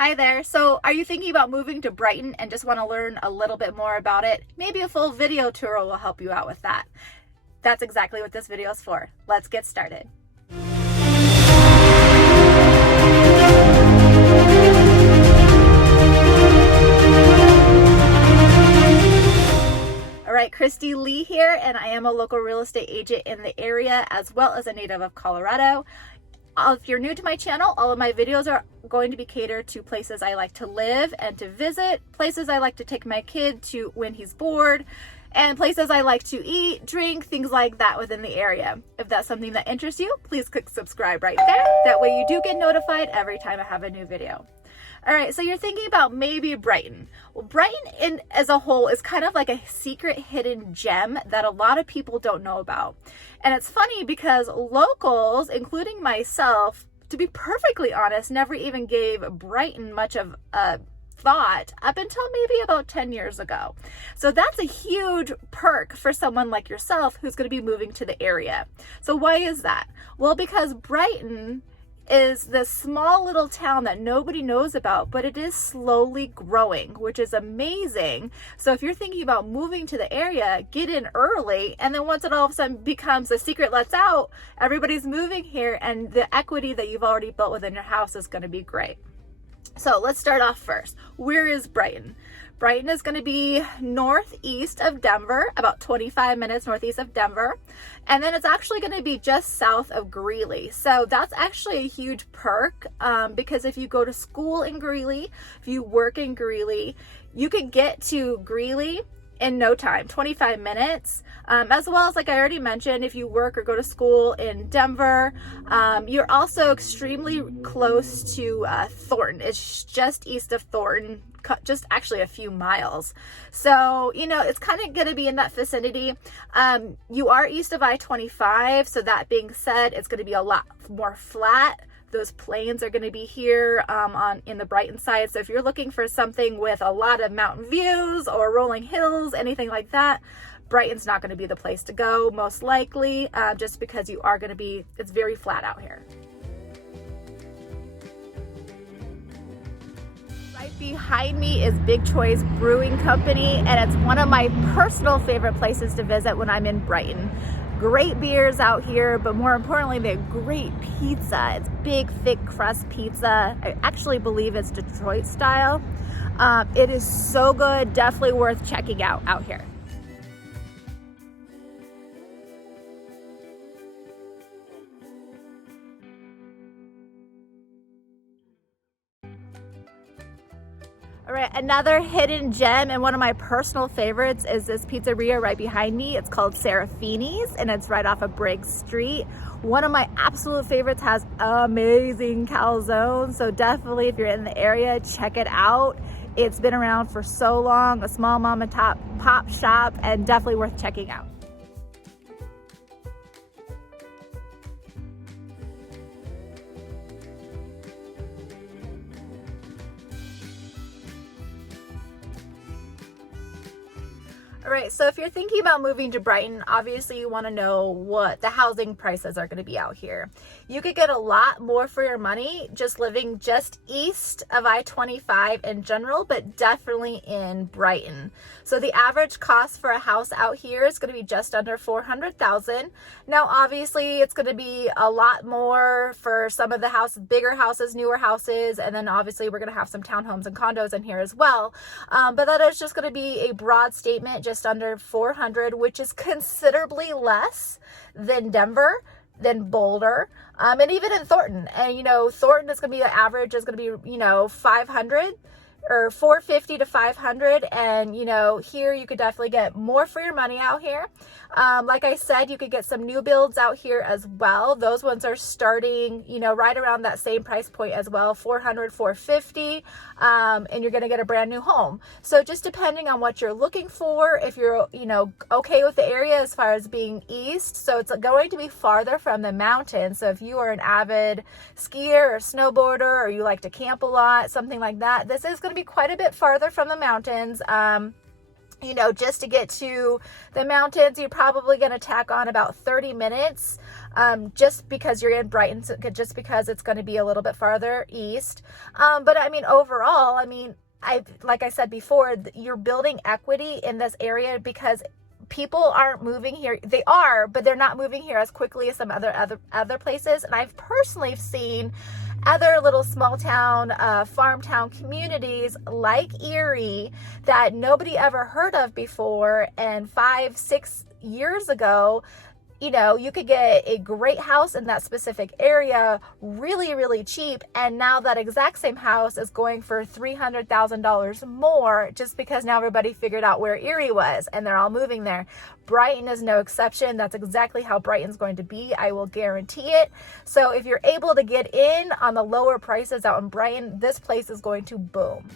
Hi there. So are you thinking about moving to Brighton and just want to learn a little bit more about it? Maybe a full video tour will help you out with that. That's exactly what this video is for. Let's get started. All right, Christy Lee here, and I am a local real estate agent in the area as well as a native of Colorado. If you're new to my channel, all of my videos are going to be catered to places I like to live and to visit, places I like to take my kid to when he's bored, and places I like to eat, drink, things like that within the area. If that's something that interests you, please click subscribe right there. That way you do get notified every time I have a new video. All right, so you're thinking about maybe Brighton. Well, Brighton as a whole is kind of like a secret hidden gem that a lot of people don't know about. And it's funny because locals, including myself, to be perfectly honest, never even gave Brighton much of a thought up until maybe about 10 years ago. So that's a huge perk for someone like yourself who's going to be moving to the area. So why is that? Well, because Brighton is this small little town that nobody knows about, but it is slowly growing, which is amazing. So if you're thinking about moving to the area, get in early, and then once it all of a sudden becomes a secret lets out, everybody's moving here, and the equity that you've already built within your house is going to be great. So let's start off first. Where is Brighton? Brighton is going to be northeast of Denver, about 25 minutes northeast of Denver. And then it's actually going to be just south of Greeley. So that's actually a huge perk because if you go to school in Greeley, if you work in Greeley, you can get to Greeley in no time, 25 minutes, as well as, like I already mentioned, if you work or go to school in Denver, you're also extremely close to Thornton. It's just east of Thornton, just actually a few miles. So, you know, it's kind of going to be in that vicinity. You are east of I-25. So that being said, it's going to be a lot more flat. Those plains are going to be here in the Brighton side. So if you're looking for something with a lot of mountain views or rolling hills, anything like that, Brighton's not going to be the place to go, most likely, just because you are going to be, it's very flat out here. Right behind me is Big Choice Brewing Company, and it's one of my personal favorite places to visit when I'm in Brighton. Great beers out here, but more importantly, they have great pizza. It's big, thick crust pizza. I actually believe it's Detroit style. It is so good, definitely worth checking out here. All right, another hidden gem and one of my personal favorites is this pizzeria right behind me. It's called Serafinis, and it's right off of Briggs Street. One of my absolute favorites has amazing calzones, so definitely if you're in the area, check it out. It's been around for so long, a small mom and pop shop, and definitely worth checking out. All right, so if you're thinking about moving to Brighton, obviously you want to know what the housing prices are going to be out here. You could get a lot more for your money just living just east of I-25 in general, but definitely in Brighton. So the average cost for a house out here is going to be just under $400,000. Now, obviously, it's going to be a lot more for some of the houses, bigger houses, newer houses, and then obviously we're going to have some townhomes and condos in here as well. But that is just going to be a broad statement, just under 400, which is considerably less than Denver, than Boulder, and even in Thornton. And you know, Thornton is going to be, the average is going to be, you know, 500 or 450 to 500, and you know, here you could definitely get more for your money out here. Like I said, you could get some new builds out here as well. Those ones are starting, you know, right around that same price point as well, 400, 450, and you're going to get a brand new home. So just depending on what you're looking for, if you're, you know, okay with the area as far as being east, so it's going to be farther from the mountains. So if you are an avid skier or snowboarder, or you like to camp a lot, something like that, this is going to be quite a bit farther from the mountains. You know, just to get to the mountains, you're probably going to tack on about 30 minutes. just because you're in Brighton, just because it's going to be a little bit farther east. But I mean, overall, I mean, like I said before, you're building equity in this area because people aren't moving here. They are, but they're not moving here as quickly as some other places. And I've personally seen other little small town, farm town communities like Erie that nobody ever heard of before. And 5-6 years ago, you know, you could get a great house in that specific area really, really cheap. And now that exact same house is going for $300,000 more just because now everybody figured out where Erie was and they're all moving there. Brighton is no exception. That's exactly how Brighton's going to be. I will guarantee it. So if you're able to get in on the lower prices out in Brighton, this place is going to boom.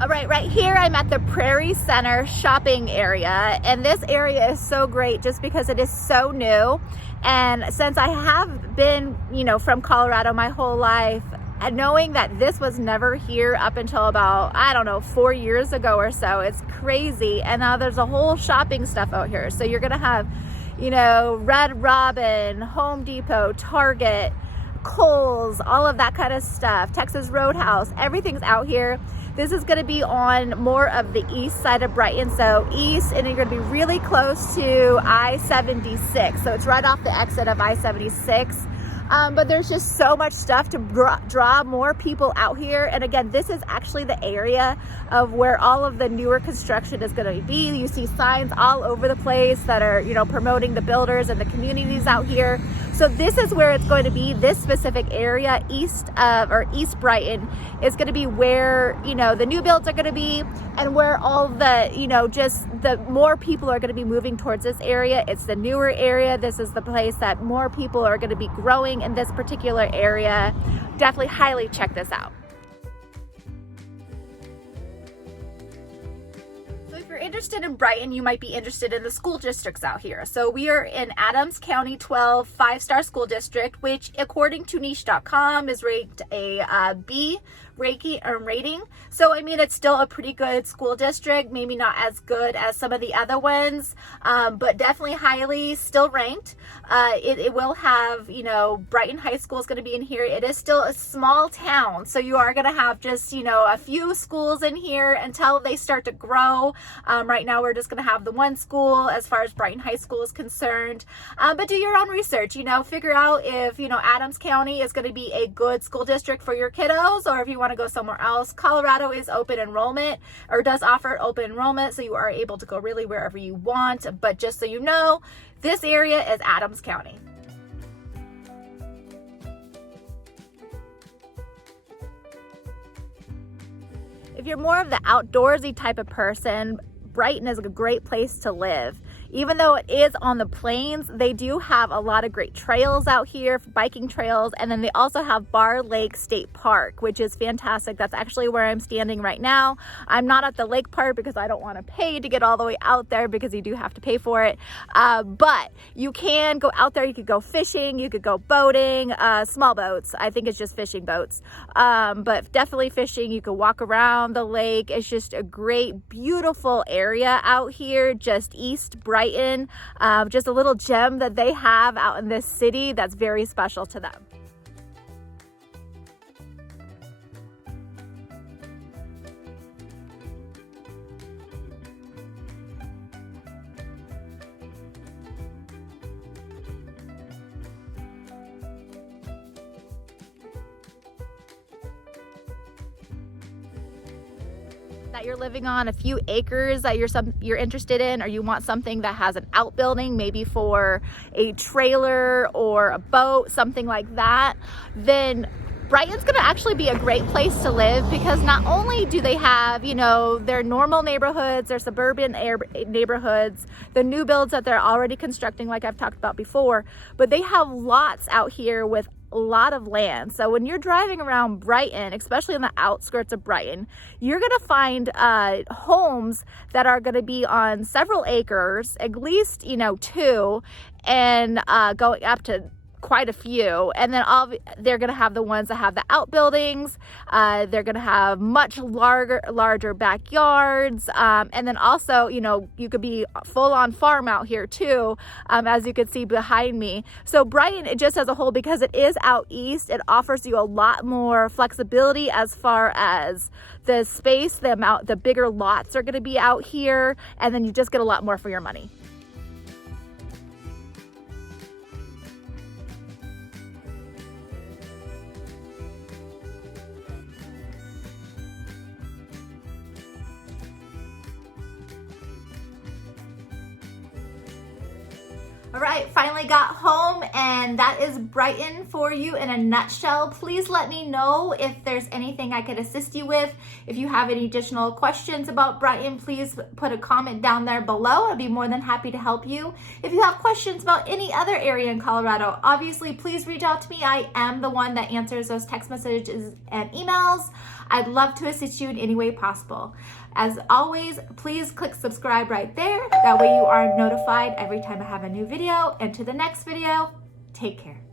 All right here I'm at the Prairie Center shopping area, and this area is so great just because it is so new. And since I have been, you know, from Colorado my whole life, and knowing that this was never here up until about, I don't know, 4 years ago or so, it's crazy. And now there's a whole shopping stuff out here. So you're gonna have, you know, Red Robin, Home Depot, Target, Kohl's, all of that kind of stuff, Texas Roadhouse, everything's out here. This is going to be on more of the east side of Brighton, so east, and you're going to be really close to I-76. So it's right off the exit of I-76. But there's just so much stuff to draw more people out here. And again, this is actually the area of where all of the newer construction is going to be. You see signs all over the place that are, you know, promoting the builders and the communities out here. So this is where it's going to be. This specific area east Brighton is going to be where, you know, the new builds are going to be, and where all the, you know, just the more people are going to be moving towards this area. It's the newer area. This is the place that more people are going to be growing in this particular area. Definitely highly check this out. So if you're interested in Brighton, you might be interested in the school districts out here. So we are in Adams County 12 5-star school district, which according to niche.com is ranked a B rating. So I mean, it's still a pretty good school district, maybe not as good as some of the other ones, but definitely highly still ranked. It will have, you know, Brighton High School is going to be in here. It is still a small town, so you are going to have just, you know, a few schools in here until they start to grow. Right now we're just going to have the one school as far as Brighton High School is concerned, but do your own research, you know, figure out if, you know, Adams County is going to be a good school district for your kiddos, or if you want to go somewhere else. Colorado is open enrollment, or does offer open enrollment, so you are able to go really wherever you want. But just so you know, this area is Adams County. If you're more of the outdoorsy type of person, Brighton is a great place to live. Even though it is on the plains, they do have a lot of great trails out here, biking trails, and then they also have Barr Lake State Park, which is fantastic. That's actually where I'm standing right now. I'm not at the lake part because I don't want to pay to get all the way out there, because you do have to pay for it. But you can go out there, you could go fishing, you could go boating, small boats. I think it's just fishing boats. But definitely fishing, you could walk around the lake. It's just a great, beautiful area out here, just east Brighton. Just a little gem that they have out in this city that's very special to them. That you're living on a few acres that you're interested in, or you want something that has an outbuilding, maybe for a trailer or a boat, something like that, then Brighton's going to actually be a great place to live, because not only do they have, you know, their normal neighborhoods, their suburban neighborhoods, the new builds that they're already constructing like I've talked about before, but they have lots out here with lot of land. So when you're driving around Brighton, especially in the outskirts of Brighton, you're gonna find homes that are gonna be on several acres, at least, you know, 2, and going up to quite a few. And then they're going to have the ones that have the outbuildings. They're going to have much larger backyards. And then also, you know, you could be full on farm out here too, as you can see behind me. So Brighton, it just as a whole, because it is out east, it offers you a lot more flexibility as far as the space, the bigger lots are going to be out here. And then you just get a lot more for your money. All right, finally got home, and that is Brighton for you in a nutshell. Please let me know if there's anything I could assist you with. If you have any additional questions about Brighton, please put a comment down there below. I'd be more than happy to help you. If you have questions about any other area in Colorado, obviously, please reach out to me. I am the one that answers those text messages and emails. I'd love to assist you in any way possible. As always, please click subscribe right there. That way you are notified every time I have a new video. And to the next video, take care.